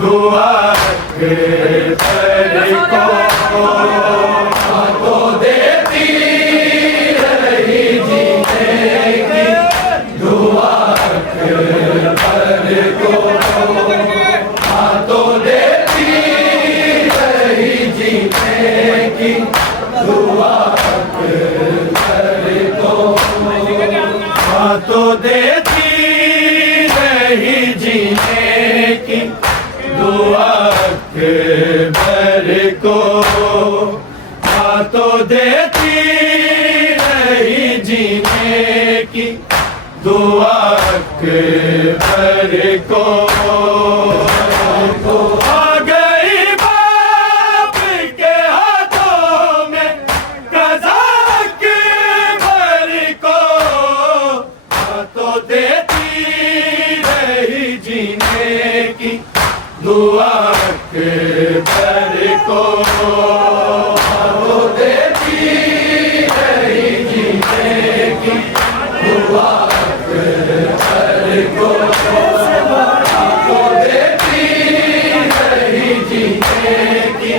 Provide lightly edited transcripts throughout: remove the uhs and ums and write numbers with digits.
दुआ अकबर को तो देती रही जीने की दुआ अकबर को तो देती रही जीने की दुआ अकबर को तो देती रही जीने की दुआ अकबर को तो देती रही जीने की दुआ अकबर को आ गई बाप के हाथों में कज़ा अकबर को तो देती रही जीने की दुआ अकबर को तो देती रही जीने की दुआ अकबर को तो देती रही जीने की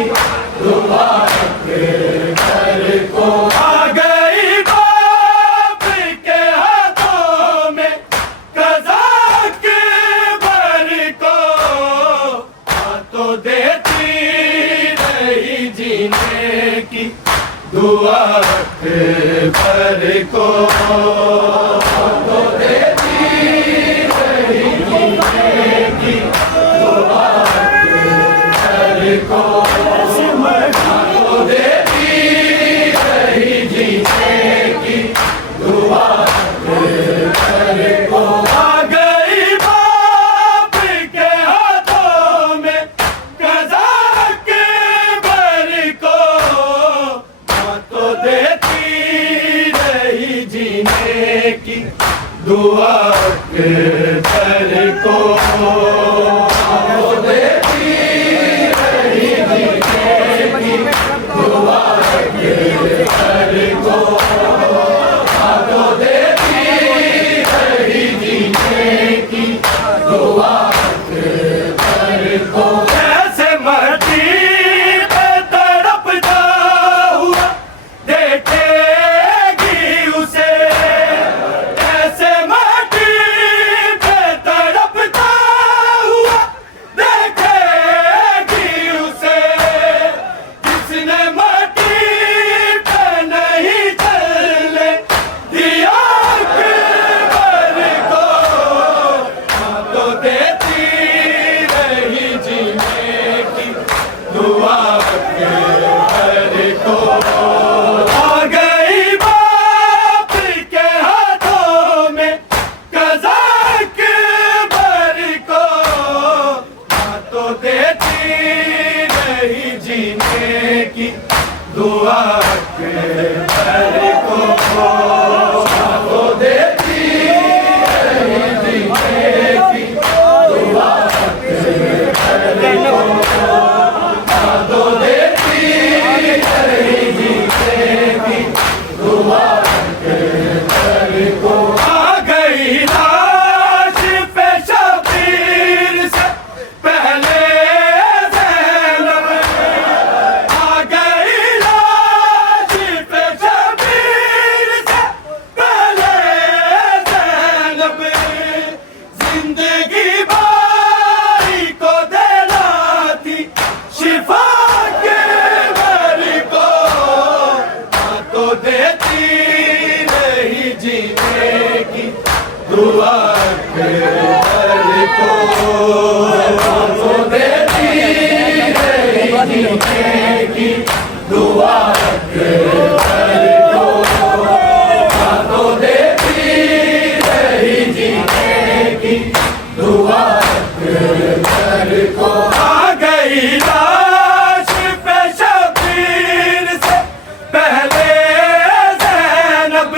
दुआ अकबर को आ गई बाप के हाथों में कज़ा अकबर को तो देती रही जीने की दुआ अकबर को तो देती रही जीने की दुआ अकबर को तो देती रही जीने की दुआ अकबर को आ गई बाप के हाथों में कज़ा अकबर को तो देती रही जीने की दुआ अकबर को तो देती रही जीने की दुआ अकबर को तो देती रही जीने की दुआ अकबर को ऐसे मर्दी पे तड़पता हुआ देखेगी उसे ऐसे मर्दी पे तड़पता हुआ देखेगी उसे किसने मर्दी पे नहीं चलने दिया अकबर को तो देती रही जीने की दुआ अकबर को आ गई बाप के हाथों में कज़ा अकबर को तो देती रही जीने की दुआ अकबर को तो देती रही जीने की दुआ अकबर को तो देती रही जीने की दुआ अकबर को आ गई लाश पे शबीर से पहले ज़ैनब आ गई लाश पे शबीर से पहले ज़ैनब जिंदगी बारी को देना थी शिफा अकबर को तो देती रही जीने की दुआ अकबर को तो देती रही जीने की दुआ अकबर को तो देती रही जीने की दुआ अकबर को आ गई लाश पे शबीर से पहले ज़ैनब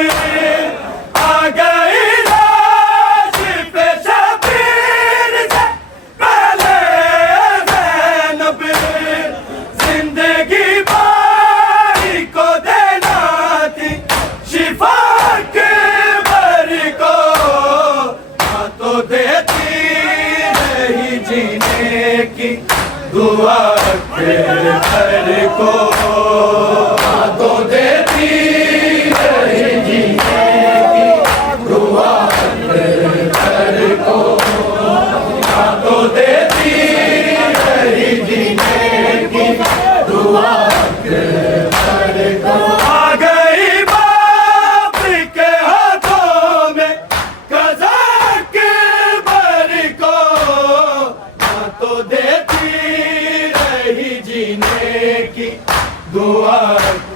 आ गई लाश पे शबीर से पहले ज़ैनब जिंदगी बारी को देना थी शिफा अकबर को तो दे दुआ के घर को तो देती रही जीने की दुआ के घर को तो देती रही जीने की दुआ के घर को आ गई बाप के हाथों में कज़ा के बर को तो देती रही जीने की दुआ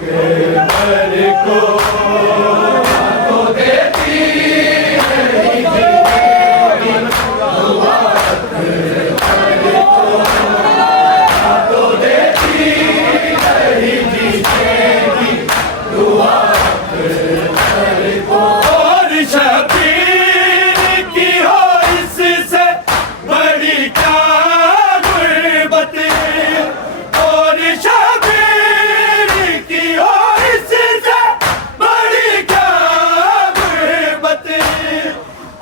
के बर को तो देती रही जीने की दुआ के बर को तो देती रही जीने की दुआ के बर को और शबीर की हो इससे बड़ी क्या गुर्बत और शबीर की हो इससे बड़ी क्या गुर्बत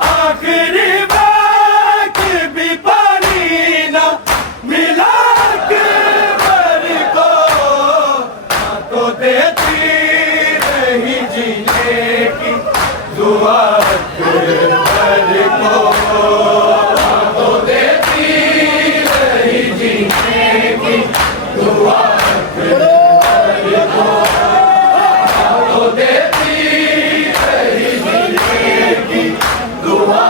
आखिरी बात भी पानी ना मिला के बर को तो देती रही जीने की दुआ के बर को तो देती रही जीने की दुआ के बर को तो देती रही जीने की दुआ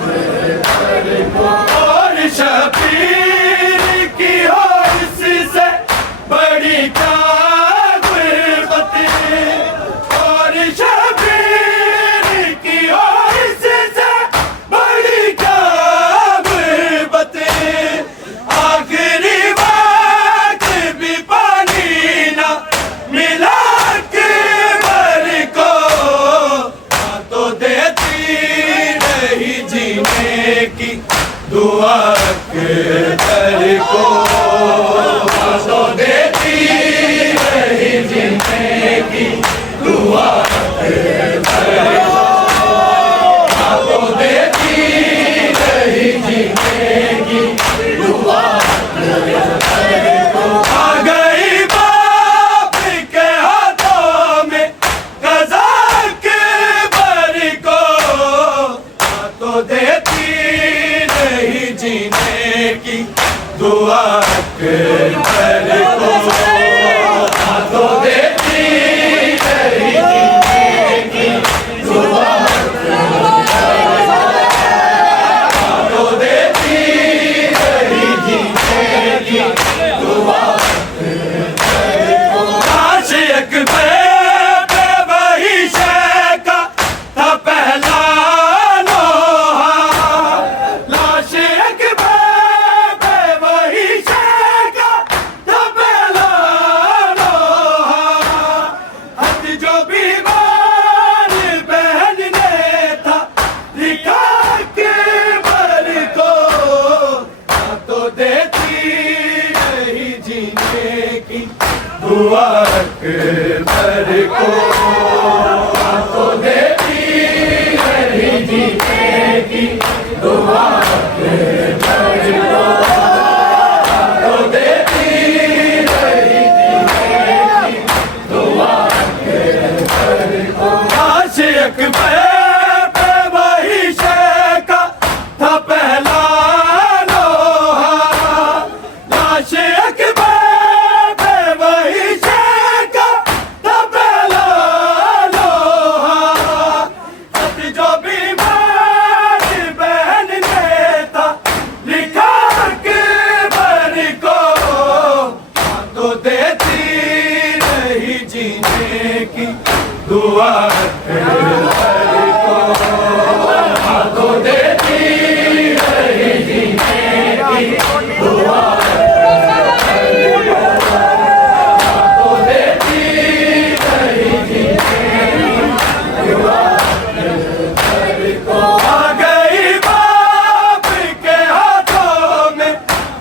के बर को और शबीर की हो इससे बड़ी क्या गुर्बत और शबीर की हो इससे बड़ी क्या गुर्बत आखिरी बात भी पानी ना मिला के बर को तो देती रही जीने की दुआ के बर को तो देती रही जीने की दुआ के बर को तो देती रही जीने की दुआ के बर को आ गई बाप के हाथों में कज़ा के बर को तो देती रही जीने की दुआ के बर को तो देती रही जीने की दुआ के बर को तो देती रही जीने की दुआ के बर को आशिक पे वही शय का था पहला लोहा लाश पे वही शय का था पहला लोहा हद जो बीमार बहन ने था लिखा के बर को तो देती रही जीने की दुआ के बर को तो देती रही जीने की दुआ के बर को तो देती रही जीने की दुआ के बर को आशिक पे वही शय का था पहला लोहा आशिक पे वही शय का था पहला लोहा हद जो बीमार बहन ने था लिखा के बर को तो देती रही जीने की दुआ के बर को तो देती रही जीने की दुआ तो देती रही जीने की दुआ को आ गई बाप के हाथों में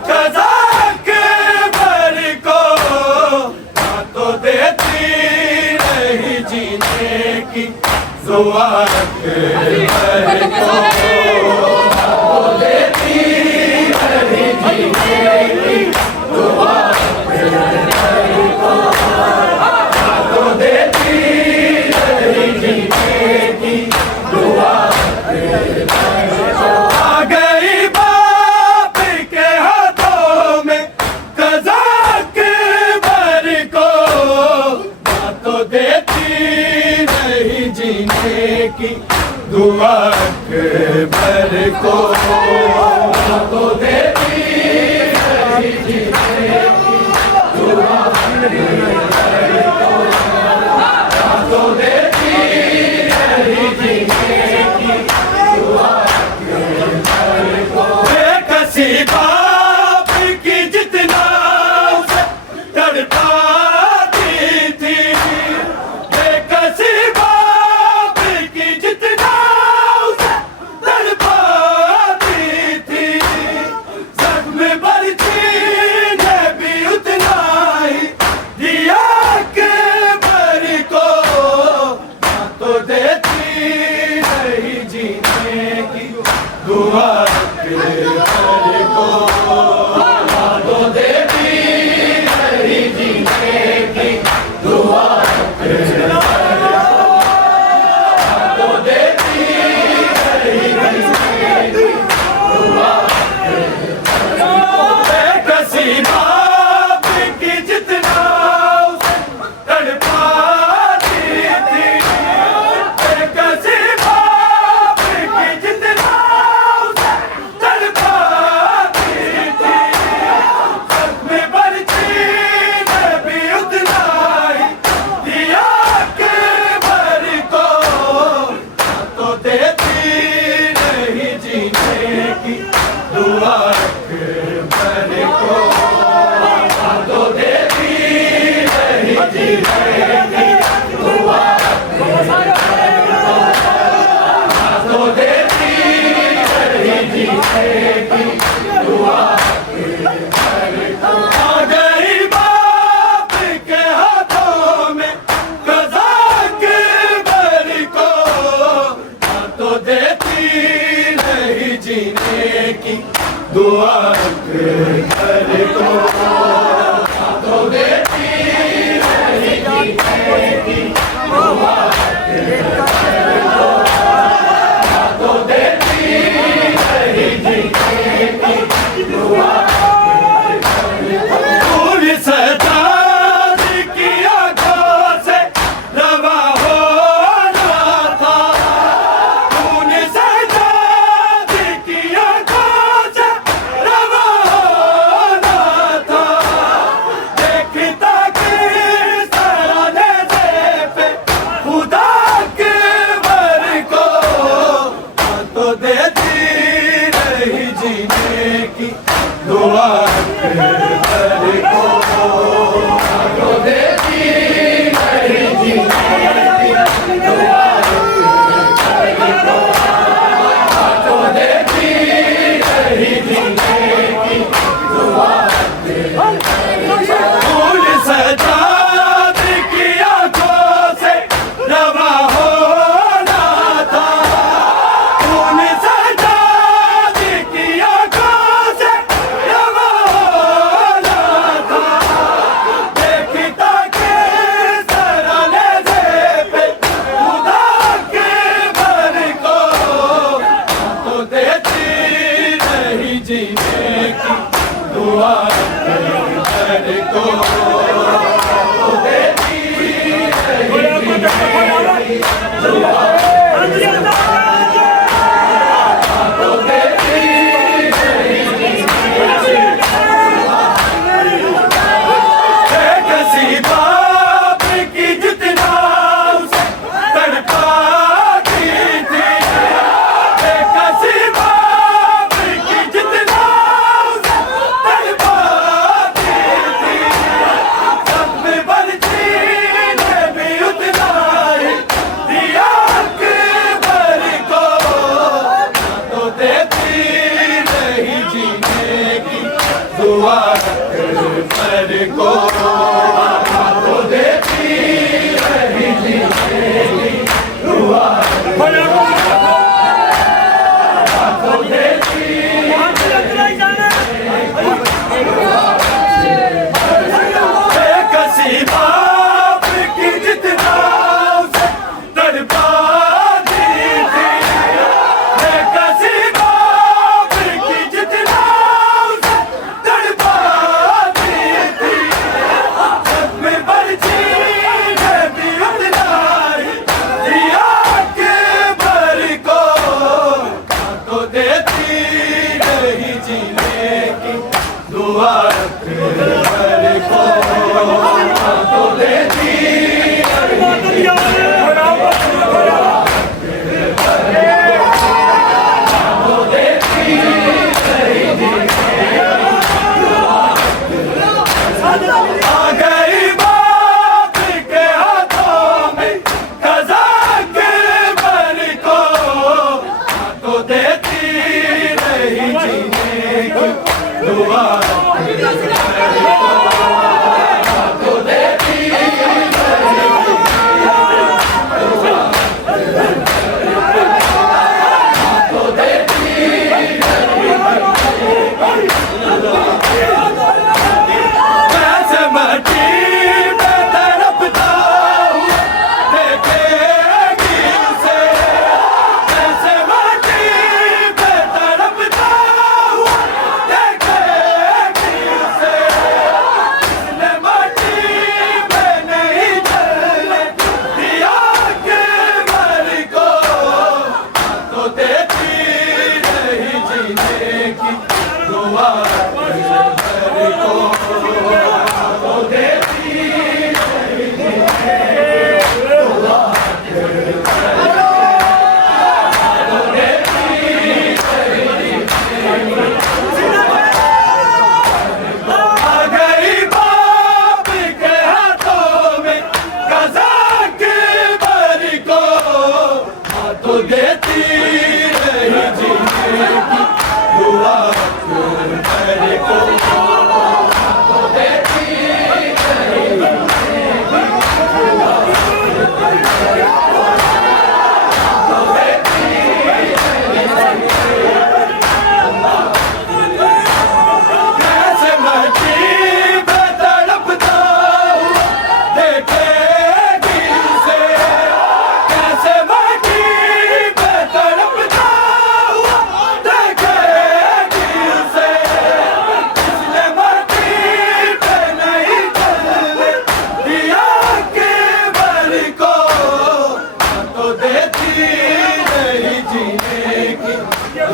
कज़ा के बर को तो देती रही जीने अकबर को तो देती नहीं जीने की दुआ तो देती नहीं जीने की दुआ बेकसी बाप की जितना उसे तड़पाती थी बेकसी बाप की जितना उसे तड़पाती थी जख्म बरछी ने भी उतना ही दिया अकबर को ना तो देती नहीं जीने की दुआ अकबर को ना तो देती नहीं जीने की दुआ तो देती नहीं जीने की दुआ बेकसी बाप की जितना उसे तड़पाती थी बेकसी बाप की जितना उसे तड़पाती थी जख्म बरछी ने भी उतना ही दिया अकबर को ना तो देती नहीं जीने की दुआ अकबर को ना तो देती नहीं जीने की दुआ ना तो देती नहीं जीने की दुआ आ गई बाप के हाथों में कज़ा अकबर को ना तो देती नहीं जीने की दुआ अकबर को ना तो देती नहीं जीने की दुआ ना तो देती नहीं जीने की दुआ फूल सजाद की आंखों से रवा होना था फूल सजाद की आंखों से रवा होना था देखता के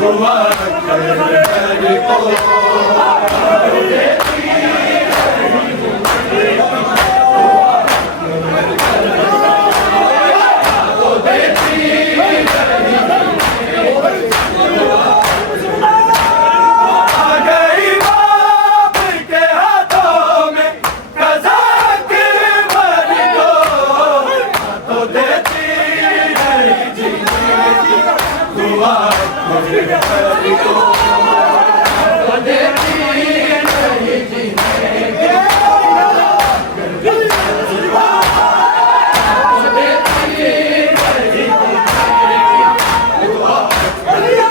दुआ कर को आ गई बाप के हाथों में कज़ा के मर को तो देती नहीं जीने की दुआ कर को तो देती नहीं जीने की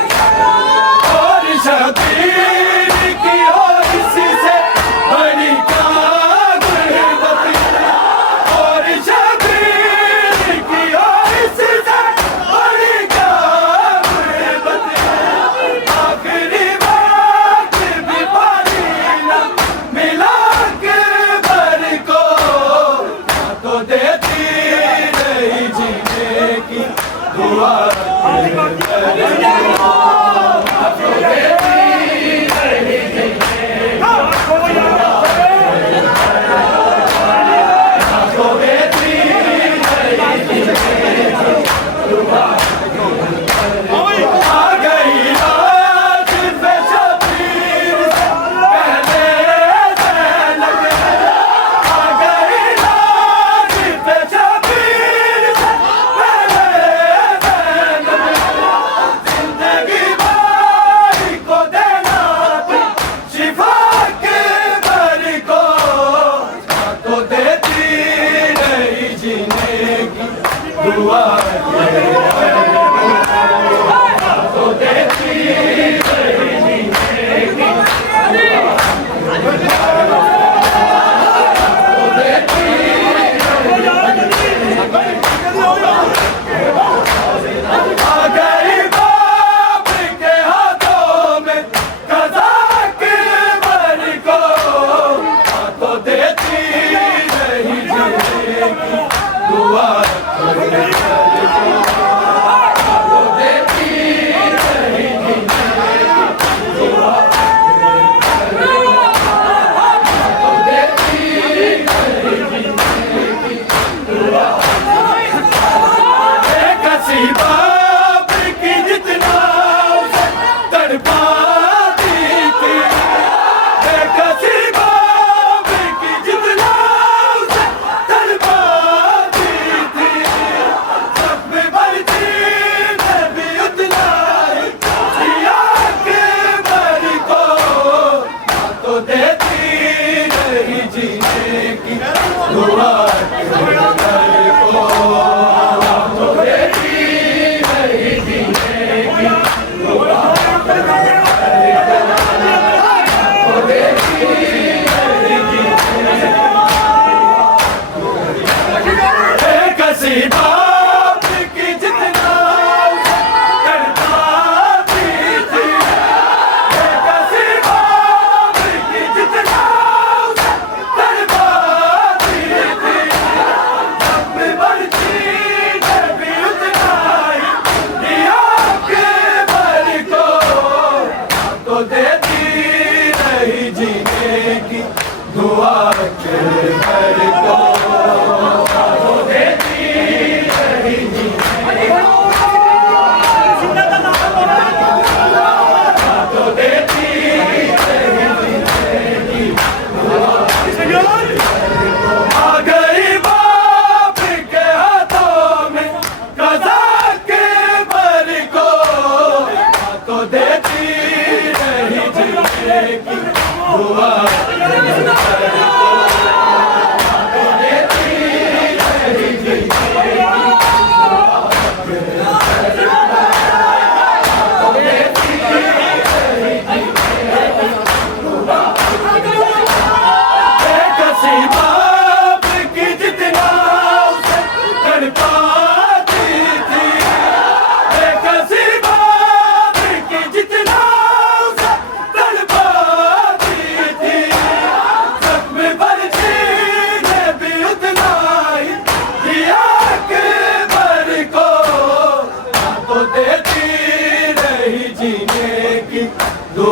और शबीर की और इसी से बड़ी क्या गुर्बत और शबीर की और इसी से बड़ी क्या गुर्बत आखिरी बात भी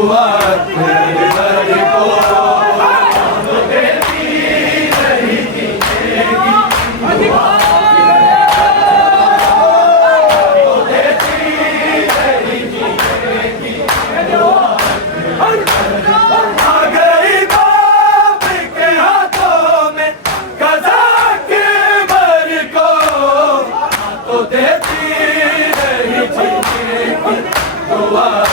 दुआ तेरे दर को देती नहीं जीएगी दुआ देती नहीं जीएगी आ गई बाप के हाथों में कज़ा के बर को तो देती नहीं जीएगी दुआ